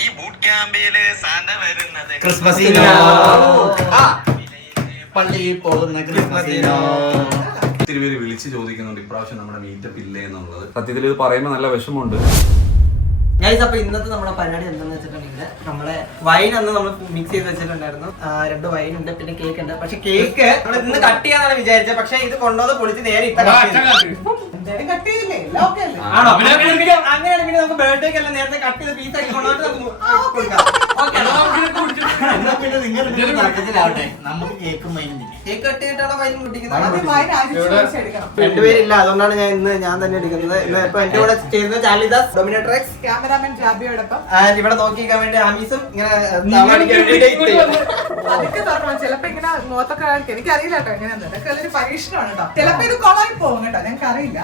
ഈ boot ക്യാമ്പില് Santa വരുന്നത് ക്രിസ്മസിനോ, പള്ളിയിൽ പോകുന്ന ക്രിസ്മസിനോ. ഒത്തിരി പേര് വിളിച്ച് ചോദിക്കുന്നുണ്ട് ഇപ്രാവശ്യം നമ്മുടെ മീറ്റപ്പ് ഇല്ലേ എന്നുള്ളത്. സത്യത്തിൽ ഇത് പറയുമ്പോൾ നല്ല വിഷമമുണ്ട്. ഗൈസ്, അപ്പൊ ഇന്നത്തെ നമ്മുടെ പരിപാടി എന്താണെന്ന് വെച്ചിട്ടുണ്ടെങ്കിൽ നമ്മളെ വൈൻ അന്ന് നമ്മൾ മിക്സ് ചെയ്ത് വെച്ചിട്ടുണ്ടായിരുന്നു. 2 വൈൻ ഉണ്ട്, പിന്നെ കേക്ക് ഉണ്ട്. പക്ഷെ കേക്ക് നമ്മൾ ഇന്ന് കട്ട് ചെയ്യാന്നാണ് വിചാരിച്ചത്. പക്ഷെ ഇത് കൊണ്ടുവന്ന് പൊളിച്ച് നേരെ ആണോ? അങ്ങനെയാണ് പിന്നെ നമുക്ക് ബർത്ത്ഡേക്ക് എല്ലാം നേരത്തെ കട്ട് ചെയ്ത് പീസ് ആക്കി കൊണ്ടുവന്നിട്ട് നമുക്ക് കേക്കും വൈനും കേക്ക് കട്ട് ചെയ്തിട്ടാണ് വൈൻ കുടിക്കുന്നത്. രണ്ടുപേരില്ല, അതുകൊണ്ടാണ് ഞാൻ തന്നെ എടുക്കുന്നത്. ഇപ്പൊ എന്റെ കൂടെ ചെയ്യുന്നത് ചാലിദാസ്, ഡൊമിനേറ്റർ എക്സ്, ക്യാമറാമാൻ ജാബിയോടൊപ്പം. ഇവിടെ നോക്കിക്കാൻ വേണ്ടി ആമീസും ഇങ്ങനെ ചിലപ്പോ ഇങ്ങനെ മുഖത്തൊക്കെ എനിക്കറിയില്ല കേട്ടോ എങ്ങനെയാന്ന്. ഇതൊക്കെ ഒരു പരീക്ഷണമാണ് കേട്ടോ. ചിലപ്പോ ഇത് കൊളായി പോകും കേട്ടോ, ഞങ്ങൾക്ക് അറിയില്ല.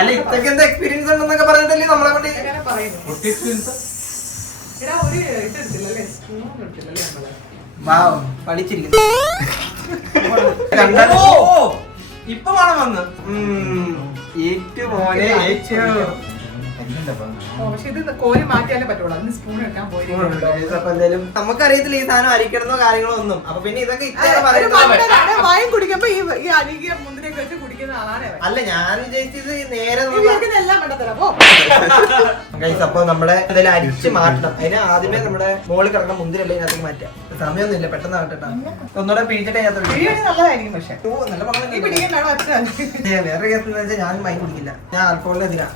അല്ല, ഇതൊക്കെ എന്താ എക്സ്പീരിയൻസ് ഉണ്ടെന്നൊക്കെ പറഞ്ഞിട്ടല്ലേ നമ്മളെ കൊണ്ട് എങ്ങനെ പറയുന്നു. ഒരു ഇത് എടുത്തില്ലല്ലേ, സ്പൂൺ എടുത്തില്ലല്ലേ നമ്മള്. പഠിച്ചിരിക്കുന്നു. ഇപ്പൊ വേണം വന്ന് മോനെ പക്ഷെ ഇത് കോരി മാറ്റിയാലേ പറ്റുള്ളൂ. അതിന് സ്പൂൺ എടുക്കാൻ പോയി. നമുക്കറിയത്തില്ല ഈ സാധനം അരിക്കണമെന്നോ കാര്യങ്ങളോ ഒന്നും. അപ്പൊ പിന്നെ ഇതൊക്കെ വൈൻ കുടിക്കുമ്പോ ഈ അരികിയ മുന്തിരിയൊക്കെ വെച്ച് കുടിക്കുന്ന ആളാണ്. അല്ല, ഞാൻ വിചാരിച്ചത് നേരെ എല്ലാം കണ്ടെത്തരാം. അപ്പൊ നമ്മളെ ഇതിൽ അരിച്ച് മാറ്റണം. അതിന് ആദ്യമേ നമ്മുടെ മോളിൽ കിടക്കുന്ന മുന്തിരല്ലേ ഇതിനകത്ത് മാറ്റാം. സമയമൊന്നുമില്ല, പെട്ടെന്ന് ആവട്ടെ. ഒന്നുകൂടെ പിഴിച്ചിട്ട് നല്ലതായിരിക്കും. പക്ഷെ വേറെ കേസ് എന്ന് വെച്ചാൽ ഞാൻ വൈൻ കുടിക്കില്ല. ഞാൻ ആൽക്കഹോളിന് എതിരാ.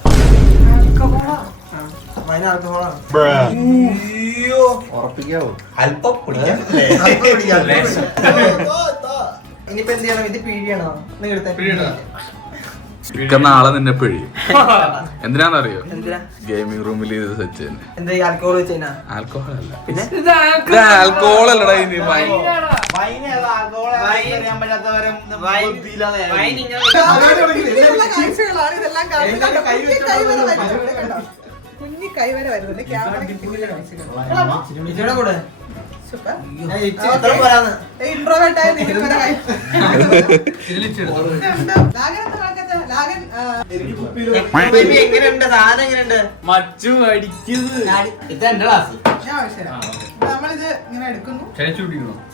വൈൻ ആൽക്കഹോളാണ്. അല്പം കുടിക്കാം. ഇനിയിപ്പോ എന്ത് ചെയ്യണം? ഇത് പിഴിയണോ? നാളെ നിന്നെ പിഴി. എന്തിനാന്നറിയോ? എന്തിനാ? ഗെയിമിംഗ് റൂമിൽ ഇത് സെറ്റ് ചെയ്യുന്നത്. എന്താ ഈ ആൽക്കഹോൾ വെച്ച് കഴിഞ്ഞാ? ആൽക്കഹോൾ അല്ല, പിന്നെ ആൽക്കഹോൾ അല്ലടാ. ഇനി കുഞ്ഞി കൈവര വരുന്നുണ്ട്. ക്യാമറ കൂടെ എങ്ങനെയുണ്ട് സാധനം? എങ്ങനെയുണ്ട്? നമ്മളിത് ഇങ്ങനെ എടുക്കുന്നു.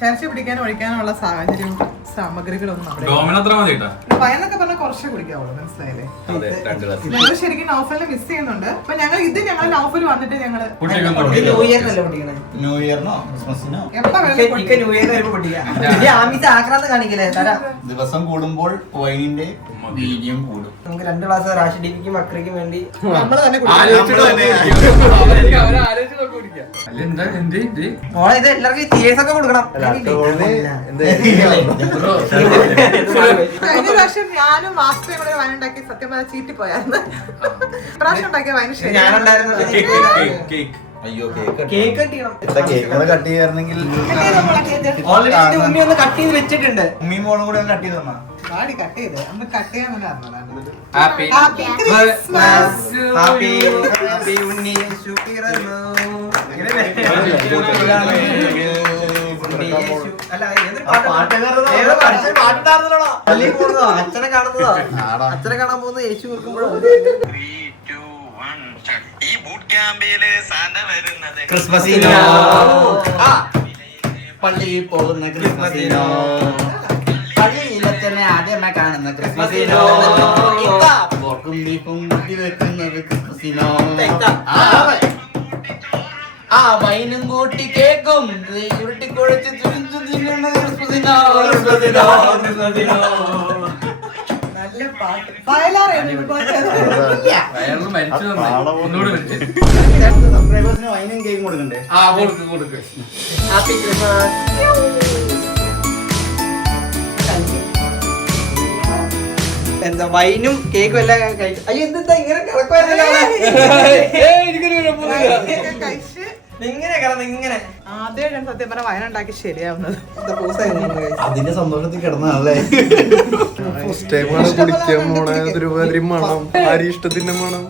ചർച്ച പിടിക്കാനും ഒഴിക്കാനുള്ള സാഹചര്യവും സാമഗ്രികളൊന്നും വയനൊക്കെ പറഞ്ഞാൽ കുറച്ചേ കുടിക്കാവുള്ളൂ. മനസ്സിലായില്ലേ? ഞങ്ങൾ ശരിക്കും നൗഫലിനെ മിസ് ചെയ്യുന്നുണ്ട്. അപ്പൊ ഞങ്ങൾ നൗഫൽ വന്നിട്ട് ഞങ്ങള് ന്യൂ ഇയറിനല്ലേ പൊട്ടിക്കണേ? ന്യൂ ഇയറിനോ ക്രിസ്മസിനോ ന്യൂ ഇയർ വരുമ്പോ പൊട്ടിക്കാം. ആക്രാന്ത് കാണിക്കലേ തരാം. ദിവസം കൂടുമ്പോൾ വൈനിന്റെ വീര്യം കൂടും. നമുക്ക് 2 ഗ്ലാസ് റാഷി ഡിക്കും മക്രിക്കും വേണ്ടി നമ്മള് തന്നെ ഓളെ ഇത് എല്ലാവർക്കും ടീയേഴ്സ് ഒക്കെ കൊടുക്കണം. കഴിഞ്ഞ പ്രാവശ്യം ഞാനും മാസ്റ്ററും കൂടെ വൈൻ ഉണ്ടാക്കി സത്യം പറഞ്ഞാൽ ചീറ്റി പോയായിരുന്നു. പ്രാവശ്യം ഉണ്ടാക്കിയ വൈൻ ശരി. ഞാനുണ്ടായിരുന്നു. അയ്യോ, കേക്ക് കട്ടിയണം. കേക്ക് കട്ട് ചെയ്യാറുണ്ടെങ്കിൽ ഓൾറെഡി ഉമ്മി ഒന്ന് കട്ട് ചെയ്ത് വെച്ചിട്ടുണ്ട്. ഉമ്മി മോളും കൂടെ കട്ട് ചെയ്ത് തന്നാ കട്ട് ചെയ്ത് അന്ന് കട്ട് ചെയ്യാൻ അച്ഛനെ കാണുന്നതോ? അച്ഛനെ കാണാൻ പോകുന്ന യേശു വെക്കുമ്പോഴോ? ഈ ബൂട്ട് ക്യാമ്പില് സാന്റ വരുന്നത് ക്രിസ്മസിനോ, പള്ളിയിൽ പോകുന്ന ക്രിസ്മസിനോ, പള്ളിയിലെ തന്നെ ആദ്യമേ കാണുന്ന ക്രിസ്മസിനോ, പോർക്കും ബീഫും മുട്ടി വെക്കുന്നത് ക്രിസ്മസിനോ, ആ വൈനും കൂട്ടി കേക്കും ഉരുട്ടിക്കൊഴിച്ച് തുരിഞ്ചു തിന്നുന്നത് ക്രിസ്മസിനോ. നല്ല പാട്ട്. സബ്സ്ക്രൈബേഴ്സിന് വൈനും കേക്കും കൊടുക്കണ്ടേ? Happy Christmas. എന്താ വൈനും കേക്കും എല്ലാം കഴിച്ചു. അയ്യോ, എന്താ ഇങ്ങനെ കിടക്കുവായിരുന്നല്ലോ? ഇങ്ങനെ കിടന്ന് ഇങ്ങനെ ആദ്യം ഞാൻ സത്യം പറഞ്ഞ വൈൻ ഉണ്ടാക്കി ശരിയാവുന്നത്. അതിന്റെ സന്തോഷത്തിൽ കിടന്നല്ലേ. മണം അരിഷ്ടത്തിന്റെ മണം.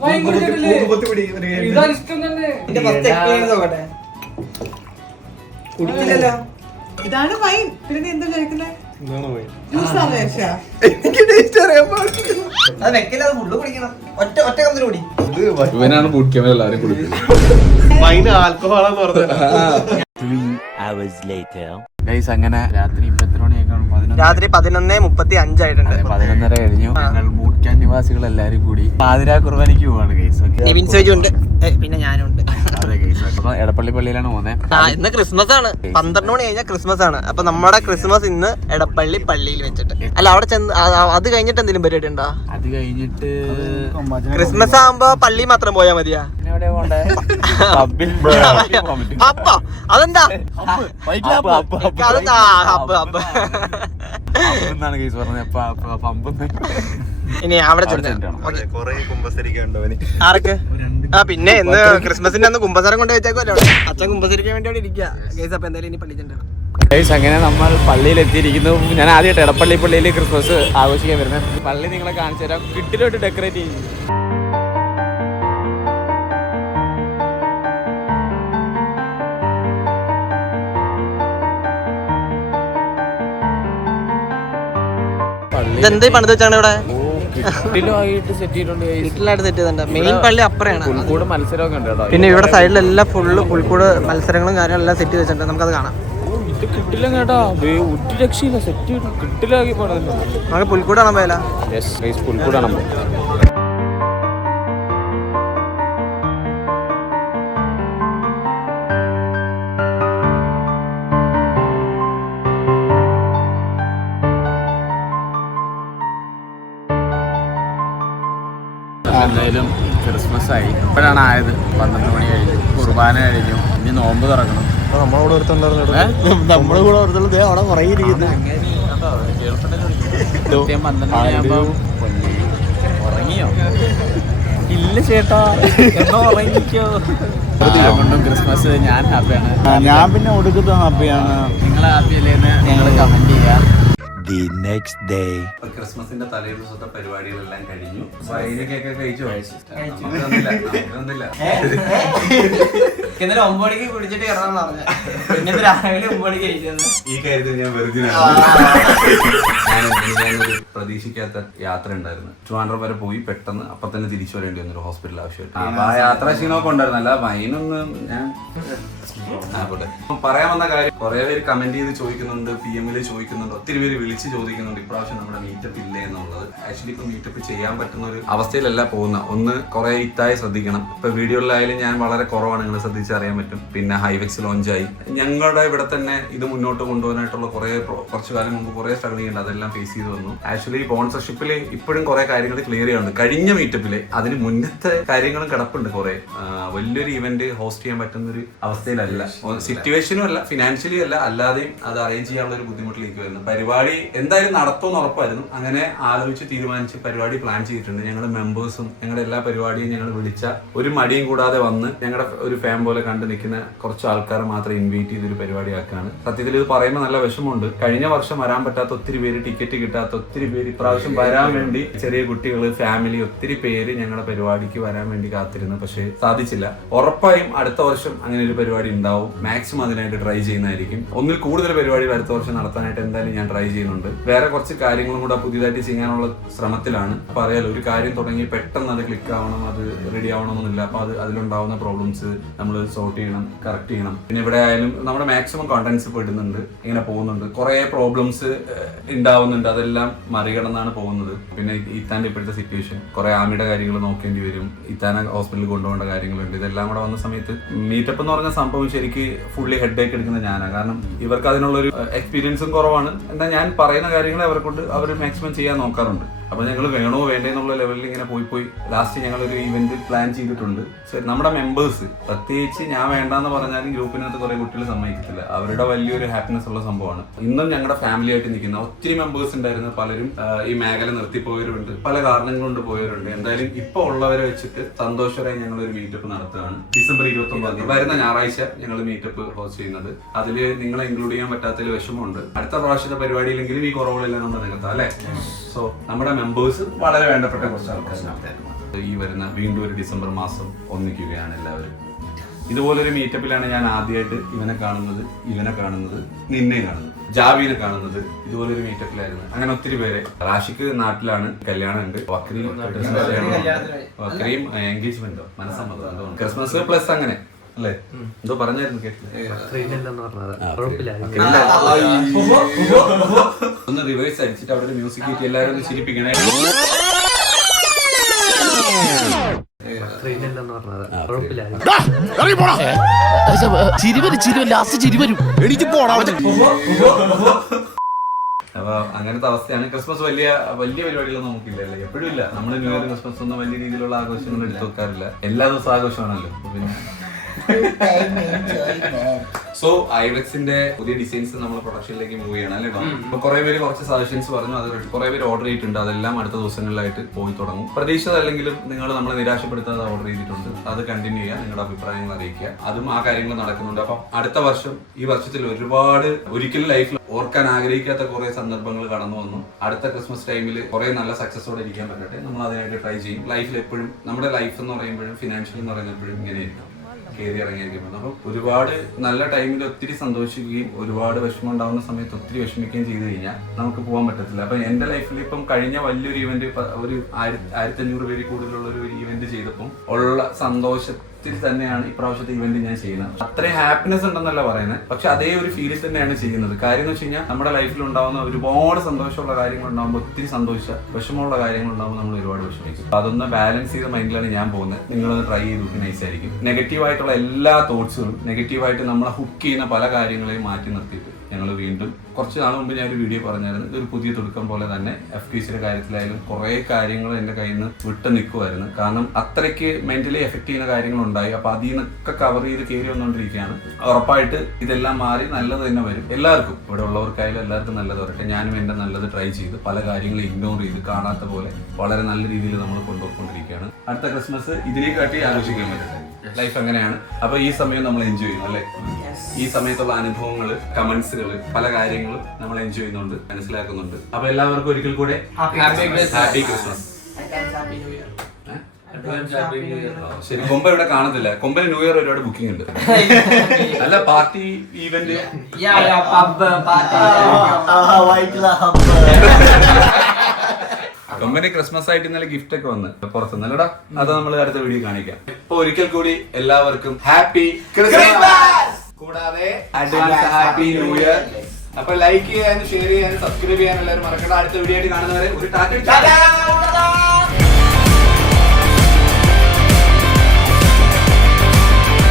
കുടിക്കില്ലല്ലോ. ഇതാണ് വൈൻ. പിന്നെ എന്താ കഴിക്കുന്നത്? അത് വെക്കില്ല, അത് ഫുള്ള് കുടിക്കണം. ഒറ്റ കമ്പനി കുടി. ഇവനാണ് ബൂട്ട് ക്യാമ്പ് എല്ലാവരും കുടിക്കുന്നത്. അങ്ങനെ രാത്രി ഇപ്പൊ എത്ര മണിയൊക്കെയാണ്? രാത്രി 11:35 ആയിട്ടുണ്ട്. 11:30 കഴിഞ്ഞു. ഞങ്ങൾ ബൂട്ട് ക്യാമ്പ് നിവാസികൾ എല്ലാരും കൂടി പാതിരാ കുർബാനയ്ക്ക് പോവാണ് ഗൈസ്. ഉണ്ട്, പിന്നെ ഞാനും ഉണ്ട്. അതെ ഗൈസ്. അപ്പൊ എടപ്പള്ളി പള്ളിയിലാണ് പോകുന്നത്. ഇന്ന് ക്രിസ്മസ് ആണ്. 12 മണി കഴിഞ്ഞാൽ ക്രിസ്മസ് ആണ്. അപ്പൊ നമ്മുടെ ക്രിസ്മസ് ഇന്ന് എടപ്പള്ളി പള്ളിയിൽ വെച്ചിട്ട്. അല്ല, അവിടെ ചെന്ന് അത് കഴിഞ്ഞിട്ട് എന്തെങ്കിലും പരിപാടി ഉണ്ടോ? അത് കഴിഞ്ഞിട്ട് ക്രിസ്മസ് ആകുമ്പോ പള്ളി മാത്രം പോയാ മതിയാ? അപ്പൊ അതെന്താ എന്നാണ് കേസ് പറഞ്ഞത്. ഇനി അവിടെ ആർക്ക്? പിന്നെ ഇന്ന് ക്രിസ്മസിന്റെ അന്ന് കുമ്പസാരം കൊണ്ട് വെച്ചേക്കല്ലോ. അച്ഛൻ കുമ്പസരിക്കാൻ വേണ്ടി അവിടെ ഇരിക്കുക ഗൈസ്. അപ്പൊ എന്തായാലും ഇനി പള്ളി ചെല്ലണം. അങ്ങനെ നമ്മൾ പള്ളിയിൽ എത്തിയിരിക്കുന്നു. ഞാൻ ആദ്യമായിട്ട് എടപ്പള്ളി പള്ളിയിൽ ക്രിസ്മസ് ആഘോഷിക്കാൻ വരുന്നത്. പള്ളി നിങ്ങളെ കാണിച്ചു തരാം. കിട്ടിലോട്ട് ഡെക്കറേറ്റ് ചെയ്യും. ഇതെന്താ പണിത് വെച്ചാണ് ഇവിടെ? സെറ്റ് ചെയ്തിട്ടുണ്ട്. മെയിൻ പള്ളി അപ്പുറയാണ്. പുൽക്കൂട് മത്സരമൊക്കെ ഉണ്ട് കേട്ടോ. പിന്നെ ഇവിടെ സൈഡിലെല്ലാം ഫുള്ള് പുൽക്കൂട് മത്സരങ്ങളും കാര്യങ്ങളെല്ലാം സെറ്റ് വെച്ചിട്ടുണ്ട്. നമുക്കത് കാണാം. ഇത് കിട്ടില്ല കേട്ടാ, ഒരു രക്ഷയില്ല. സെറ്റ് കിട്ടില്ലാക്കി പോണത്. നമുക്ക് പുൽക്കൂട് കാണാൻ പോയാലോ? പുൽക്കൂട് കാണാൻ പോയി. എന്തായാലും ക്രിസ്മസ് ആയി. ഇപ്പോഴാണ് ആയത്. 12 മണി കഴിഞ്ഞു. കുർബാന കഴിഞ്ഞു. ഇനി നോമ്പ് തുറക്കണം. നമ്മുടെ കൂടെ ഓർത്തുണ്ടായിരുന്നു. നമ്മുടെ കൂടെ ഓർത്തുള്ളത് അവിടെ കുറയിരിക്കുന്നു. ഉറങ്ങിയോ? ഇല്ല ചേട്ടാ, എന്നോ ഉറങ്ങിക്കോ. കൊണ്ടും ക്രിസ്മസ് ഞാൻ ഹാപ്പിയാണ്. ഞാൻ പിന്നെ ഒടുക്കത്ത് ഹാപ്പിയാണ്. നിങ്ങൾ ഹാപ്പി അല്ലേന്ന് ഞങ്ങൾ കമന്റ് ചെയ്യാം. The next day. ക്രിസ്മസിന്റെ തലേ ദിവസത്തെ പരിപാടികളെല്ലാം കഴിഞ്ഞു. വൈനൊക്കെ കഴിച്ചു. ഇന്നലെ 9 മണിക്ക് കുടിച്ചിട്ട് കിടന്നാന്ന് പറഞ്ഞ. പിന്നെ രാവിലെ 9 മണിക്ക് കഴിച്ചത്. ഈ കാര്യത്തിൽ ഞാൻ വെറുതെ ഞാനൊരു പ്രതീക്ഷിക്കാത്ത യാത്ര ഉണ്ടായിരുന്നു. ട്രിവാൻഡ്രം വരെ പോയി പെട്ടെന്ന് അപ്പൊ തന്നെ തിരിച്ചു വരേണ്ടി വന്നു ഹോസ്പിറ്റൽ ആവശ്യമായിട്ട്. അപ്പൊ ആ യാത്രാ ക്ഷീണമൊക്കെ ഉണ്ടായിരുന്നു. അല്ല വൈനൊന്നും ഞാൻ പറയാൻ വന്ന കാര്യം, കുറെ പേര് കമന്റ് ചെയ്ത് ചോദിക്കുന്നുണ്ട്, PM-ല് ചോദിക്കുന്നുണ്ട്, ഒത്തിരി പേര് വിളിച്ച് ചോദിക്കുന്നുണ്ട് ഇപ്രാവശ്യം നമ്മുടെ മീറ്റപ്പ് ഇല്ലേ എന്നുള്ളത്. ആക്ച്വലി ഇപ്പൊ മീറ്റപ്പ് ചെയ്യാൻ പറ്റുന്ന ഒരു അവസ്ഥയിലല്ല പോകുന്ന. ഒന്ന് കുറെ ഇത്തായി ശ്രദ്ധിക്കണം. ഇപ്പൊ വീഡിയോയിലായാലും ഞാൻ വളരെ കുറവാണ്, നിങ്ങൾ ശ്രദ്ധിച്ചറിയാൻ പറ്റും. പിന്നെ ഹൈവെക്സ് ലോഞ്ചായി. ഞങ്ങളുടെ ഇവിടെ തന്നെ ഇത് മുന്നോട്ട് കൊണ്ടുപോകാനായിട്ടുള്ള കുറച്ചു കാലം മുമ്പ് കുറെ സ്ട്രഗിൾ ചെയ്യേണ്ട അതെല്ലാം ഫേസ് ചെയ്ത് വന്നു. ആക്ച്വലി സ്പോൺസർഷിപ്പിൽ ഇപ്പോഴും കുറെ കാര്യങ്ങൾ ക്ലിയർ ചെയ്യാറുണ്ട്. കഴിഞ്ഞ മീറ്റപ്പില് അതിന് മുന്നത്തെ കാര്യങ്ങളും കിടപ്പുണ്ട്. കുറെ വലിയൊരു ഇവന്റ് ഹോസ്റ്റ് ചെയ്യാൻ പറ്റുന്ന ഒരു അവസ്ഥയിലല്ല, സിറ്റുവേഷനും അല്ല, ഫിനാൻഷ്യലി അല്ല, അല്ലാതെയും അത് അറേഞ്ച് ചെയ്യാനുള്ള ഒരു ബുദ്ധിമുട്ടിലേക്ക് വരുന്നു. പരിപാടി എന്തായാലും നടത്തുമെന്ന് ഉറപ്പായിരുന്നു. അങ്ങനെ ആലോചിച്ച് തീരുമാനിച്ച് പരിപാടി പ്ലാൻ ചെയ്തിട്ടുണ്ട്. ഞങ്ങളുടെ മെമ്പേഴ്സും ഞങ്ങളുടെ എല്ലാ പരിപാടിയും ഞങ്ങൾ വിളിച്ച ഒരു മടിയും കൂടാതെ വന്ന് ഞങ്ങളുടെ ഒരു ഫാൻ പോലെ കണ്ടു നിൽക്കുന്ന കുറച്ച് ആൾക്കാരെ മാത്രം ഇൻവൈറ്റ് ചെയ്തൊരു പരിപാടിയാക്കാണ്. സത്യത്തിൽ ഇത് പറയുമ്പോൾ നല്ല വിഷമമുണ്ട്. കഴിഞ്ഞ വർഷം വരാൻ പറ്റാത്ത ഒത്തിരി പേര്, ടിക്കറ്റ് കിട്ടാത്ത ഒത്തിരി പേര് ഇപ്രാവശ്യം വരാൻ വേണ്ടി, ചെറിയ കുട്ടികൾ, ഫാമിലി, ഒത്തിരി പേര് ഞങ്ങളുടെ പരിപാടിക്ക് വരാൻ വേണ്ടി കാത്തിരുന്നു. പക്ഷേ സാധിച്ചില്ല. ഉറപ്പായും അടുത്ത വർഷം അങ്ങനെ ഒരു പരിപാടി ഉണ്ടാവും. മാക്സിമം അതിനായിട്ട് ട്രൈ ചെയ്യുന്നതായിരിക്കും. ഒന്നിൽ കൂടുതൽ പരിപാടികൾ അടുത്ത വർഷം നടത്താനായിട്ട് എന്തായാലും ഞാൻ ട്രൈ ചെയ്യുന്നുണ്ട്. വേറെ കുറച്ച് കാര്യങ്ങളും കൂടെ പുതിയതായിട്ട് ചെയ്യാനുള്ള ശ്രമത്തിലാണ്. അപ്പൊ അറിയാലോ, ഒരു കാര്യം തുടങ്ങി പെട്ടെന്ന് അത് ക്ലിക്ക് ആവണം, അത് റെഡി ആവണമെന്നില്ല. അപ്പൊ അതിലുണ്ടാവുന്ന പ്രോബ്ലംസ് നമ്മൾ സോർട്ട് ചെയ്യണം, കറക്റ്റ് ചെയ്യണം. പിന്നെ ഇവിടെ ആയാലും നമ്മുടെ മാക്സിമം കോണ്ടന്റ്സ് പെടുന്നുണ്ട്, ഇങ്ങനെ പോകുന്നുണ്ട്. കുറെ പ്രോബ്ലംസ് ഉണ്ടാവുന്നുണ്ട്, അതെല്ലാം മറികടന്നാണ് പോകുന്നത്. പിന്നെ ഇത്താന്റെ ഇപ്പോഴത്തെ സിറ്റുവേഷൻ, കുറെ ആമിയുടെ കാര്യങ്ങൾ നോക്കേണ്ടി വരും, ഇത്താനെ ഹോസ്പിറ്റലിൽ കൊണ്ടുപോകേണ്ട കാര്യങ്ങളുണ്ട്. ഇതെല്ലാം കൂടെ വന്ന സമയത്ത് മീറ്റപ്പ് എന്ന് പറഞ്ഞ സംഭവം ശരിക്ക് ഫുള്ളി ഹെഡേക്ക് എടുക്കുന്ന ഞാനാണ്. കാരണം ഇവർക്ക് അതിനുള്ളൊരു എക്സ്പീരിയൻസും കുറവാണ്. എന്താ ഞാൻ പറയുന്ന കാര്യങ്ങൾ അവർ മാക്സിമം ചെയ്യാൻ നോക്കാറുണ്ട്. അപ്പൊ ഞങ്ങൾ വേണോ വേണ്ടേ എന്നുള്ള ലെവലിൽ ഇങ്ങനെ പോയി ലാസ്റ്റ് ഞങ്ങളൊരു ഇവന്റ് പ്ലാൻ ചെയ്തിട്ടുണ്ട്. നമ്മുടെ മെമ്പേഴ്സ്, പ്രത്യേകിച്ച് ഞാൻ വേണ്ടാന്ന് പറഞ്ഞാലും ഗ്രൂപ്പിനകത്ത് കുറെ കുട്ടികൾ സമ്മതിക്കത്തില്ല. അവരുടെ വലിയൊരു ഹാപ്പിനെസ് ഉള്ള സംഭവമാണ്. ഇന്നും ഞങ്ങളുടെ ഫാമിലി ആയിട്ട് നിൽക്കുന്ന ഒത്തിരി മെമ്പേഴ്സ് ഉണ്ടായിരുന്നു. പലരും ഈ മേഖല നിർത്തിപ്പോയവരുണ്ട്, പല കാരണങ്ങൾ കൊണ്ട് പോയവരുണ്ട്. എന്തായാലും ഇപ്പൊ ഉള്ളവരെ വെച്ചിട്ട് സന്തോഷകരമായി ഞങ്ങളൊരു മീറ്റപ്പ് നടത്തുകയാണ്. December 29 വരുന്ന ഞായറാഴ്ച ഞങ്ങൾ മീറ്റപ്പ് ഹോസ്റ്റ് ചെയ്യുന്നത്. അതിൽ നിങ്ങളെ ഇൻക്ലൂഡ് ചെയ്യാൻ പറ്റാത്തതിൽ വിഷമമുണ്ട്. അടുത്ത പ്രാവശ്യത്തെ പരിപാടിയിലെങ്കിലും ഈ കുറവുകളെല്ലാം നമ്മൾ നികത്താം അല്ലേ. സോ നമ്മുടെ മെമ്പേഴ്സ് വളരെ വേണ്ടപ്പെട്ട കുറച്ച് ആൾക്കാർ ഈ വരുന്ന വീണ്ടും ഒരു ഡിസംബർ മാസം ഒന്നിക്കുകയാണ് എല്ലാവരും. ഇതുപോലൊരു മീറ്റപ്പിലാണ് ഞാൻ ആദ്യമായിട്ട് ഇവനെ കാണുന്നത്, നിന്നെ കാണുന്നത്, ജാബീനെ കാണുന്നത്. ഇതുപോലൊരു മീറ്റപ്പിലായിരുന്നു. അങ്ങനെ ഒത്തിരി പേര്. റാഷിക്ക് നാട്ടിലാണ്, കല്യാണം ഉണ്ട്. വക്രീം എൻഗേജ്മെന്റോ മനസ്സമ്മതം എന്തോ ക്രിസ്മസ് പ്ലസ് അങ്ങനെ അല്ലേ എന്തോ പറഞ്ഞായിരുന്നു ഒന്ന് റിവേഴ്സ് അടിച്ചിട്ട് അവിടെ ഒരു മ്യൂസിക് കിട്ടി എല്ലാവരും ഒന്ന് ചിരിപ്പിക്കണേ. അപ്പൊ അങ്ങനത്തെ അവസ്ഥയാണ്. ക്രിസ്മസ് വലിയ പരിപാടികളൊന്നും നമുക്കില്ലല്ലേ, എപ്പോഴും ഇല്ല. നമ്മള് ന്യൂ ഇയർ ക്രിസ്മസ് ഒന്നും വലിയ രീതിയിലുള്ള ആഘോഷങ്ങൾ എടുത്തു വെക്കാറില്ല. എല്ലാ ദിവസവും ആഘോഷമാണല്ലോ. പിന്നെ സോ ഐവെക്സിന്റെ പുതിയ ഡിസൈൻസ് നമ്മൾ പ്രൊഡക്ഷനിലേക്ക് മൂവ് ചെയ്യണം അല്ലേ. അപ്പൊ കുറെ പേര് കുറച്ച് സജഷൻസ് പറഞ്ഞു, അത് കുറെ പേര് ഓർഡർ ചെയ്തിട്ടുണ്ട്. അതെല്ലാം അടുത്ത ദിവസങ്ങളിലായിട്ട് പോയി തുടങ്ങും. പ്രതീക്ഷിതല്ലെങ്കിലും നിങ്ങൾ നമ്മളെ നിരാശപ്പെടുത്താതെ ഓർഡർ ചെയ്തിട്ടുണ്ട്. അത് കണ്ടിന്യൂ ചെയ്യുക, നിങ്ങളുടെ അഭിപ്രായങ്ങൾ അറിയിക്കുക. അതും ആ കാര്യങ്ങൾ നടക്കുന്നുണ്ട്. അപ്പൊ അടുത്ത വർഷം, ഈ വർഷത്തിൽ ഒരുപാട് ഒരിക്കലും ലൈഫിൽ ഓർക്കാൻ ആഗ്രഹിക്കാത്ത കുറെ സന്ദർഭങ്ങൾ കടന്നു വന്നു. അടുത്ത ക്രിസ്മസ് ടൈമിൽ കുറെ നല്ല സക്സസോടെ ഇരിക്കാൻ പറ്റട്ടെ. നമ്മൾ അതിനായിട്ട് ട്രൈ ചെയ്യും. ലൈഫിൽ എപ്പോഴും നമ്മുടെ ലൈഫ് എന്ന് പറയുമ്പോഴും ഫിനാൻഷ്യൽ എന്ന് പറയുമ്പോഴും ഇങ്ങനെയായിരിക്കും കയറി ഇറങ്ങിയിരിക്കുന്നത്. അപ്പം ഒരുപാട് നല്ല ടൈമിൽ ഒത്തിരി സന്തോഷിക്കുകയും ഒരുപാട് വിഷമം ഉണ്ടാവുന്ന സമയത്ത് ഒത്തിരി വിഷമിക്കുകയും ചെയ്ത് കഴിഞ്ഞാൽ നമുക്ക് പോകാൻ പറ്റത്തില്ല. അപ്പൊ എന്റെ ലൈഫിൽ ഇപ്പം കഴിഞ്ഞ വലിയൊരു ഇവന്റ്, ഒരു 1500 പേര് കൂടുതലുള്ള ഒരു ഇവന്റ് ചെയ്തപ്പം ഉള്ള സന്തോഷത്തിൽ തന്നെയാണ് ഇപ്രാവശ്യത്തെ ഇവന്റ് ഞാൻ ചെയ്യുന്നത്. അത്രയും ഹാപ്പിനെസ് ഉണ്ടെന്നല്ല പറയുന്നത്, പക്ഷെ അതേ ഒരു ഫീലിൽ തന്നെയാണ് ചെയ്യുന്നത്. കാര്യം എന്ന് വെച്ച് കഴിഞ്ഞാൽ നമ്മുടെ ലൈഫിൽ ഉണ്ടാവുന്ന ഒരുപാട് സന്തോഷമുള്ള കാര്യങ്ങൾ ഉണ്ടാകുമ്പോൾ ഒത്തിരി വിഷമമുള്ള കാര്യങ്ങൾ ഉണ്ടാകുമ്പോൾ നമ്മൾ ഒരുപാട് വിഷമിക്കും. അതൊന്ന് ബാലൻസ് ചെയ്ത മൈൻഡിലാണ് ഞാൻ പോകുന്നത്. നിങ്ങളൊന്ന് ട്രൈ ചെയ്ത് നോക്കി, നൈസ് ആയിരിക്കും. നെഗറ്റീവായിട്ടുള്ള എല്ലാ തോട്ട്സുകളും, നെഗറ്റീവായിട്ട് നമ്മളെ ഹുക്ക് ചെയ്യുന്ന പല കാര്യങ്ങളെയും മാറ്റി നിർത്തിയിട്ട് ഞങ്ങൾ വീണ്ടും കുറച്ച് നാൾ മുമ്പ് ഞാൻ ഒരു വീഡിയോ പറഞ്ഞായിരുന്നു. ഇതൊരു പുതിയ തുടക്കം പോലെ തന്നെ FTCയുടെ കാര്യത്തിലായാലും കുറേ കാര്യങ്ങൾ എൻ്റെ കയ്യിൽ നിന്ന് വിട്ട് നിൽക്കുമായിരുന്നു. കാരണം അത്രയ്ക്ക് മെന്റലി എഫക്ട് ചെയ്യുന്ന കാര്യങ്ങളുണ്ടായി. അപ്പൊ അതിൽ നിന്നൊക്കെ കവർ ചെയ്ത് കയറി വന്നുകൊണ്ടിരിക്കുകയാണ്. ഉറപ്പായിട്ട് ഇതെല്ലാം മാറി നല്ലത് തന്നെ വരും. എല്ലാവർക്കും, ഇവിടെ ഉള്ളവർക്കായാലും എല്ലാവർക്കും നല്ലത് വരട്ടെ. ഞാനും എൻ്റെ നല്ലത് ട്രൈ ചെയ്ത് പല കാര്യങ്ങളും ഇഗ്നോർ ചെയ്ത് കാണാത്ത പോലെ വളരെ നല്ല രീതിയിൽ നമ്മൾ കൊണ്ടുപോയിക്കൊണ്ടിരിക്കുകയാണ്. അടുത്ത ക്രിസ്മസ് ഇതിനെക്കാട്ടി ആഘോഷിക്കാൻ പറ്റട്ടെ. ലൈഫ് അങ്ങനെയാണ്. അപ്പൊ ഈ സമയം നമ്മൾ എൻജോയ് ചെയ്യുന്നു അല്ലേ. ഈ സമയത്തുള്ള അനുഭവങ്ങള്, കമന്റ്സുകള്, പല കാര്യങ്ങളും നമ്മൾ എൻജോയ് ചെയ്യുന്നുണ്ട്, മനസ്സിലാക്കുന്നുണ്ട്. അപ്പൊ എല്ലാവർക്കും ഒരിക്കൽ കൂടെ ഹാപ്പി ക്രിസ്മസ്. ശരി, കൊമ്പൻ ഇവിടെ കാണത്തില്ല. കൊമ്പന് ന്യൂ ഇയർ ഒരുപാട് ബുക്കിംഗ് ഉണ്ട്. അല്ല പാർട്ടി ഈവന്റ് കൊമ്പന് ക്രിസ്മസ് ആയിട്ട് ഇന്നലെ ഗിഫ്റ്റ് ഒക്കെ വന്ന് പുറത്തുനിന്നല്ലടാ. അത് നമ്മൾ അടുത്ത വീഡിയോ കാണിക്കാം. ഇപ്പൊ ഒരിക്കൽ കൂടി എല്ലാവർക്കും ഹാപ്പി ക്രിസ്മസ്, കൂടാതെ അഡ്വാൻസ് ഹാപ്പി ന്യൂ ഇയർ. അപ്പൊ ലൈക്ക് ചെയ്യാനും ഷെയർ ചെയ്യാനും സബ്സ്ക്രൈബ് ചെയ്യാനും എല്ലാവരും മറക്കണ്ട. അടുത്ത വീഡിയോ ആയിട്ട് കാണുന്നവരെ ഒരു ടാറ്റ.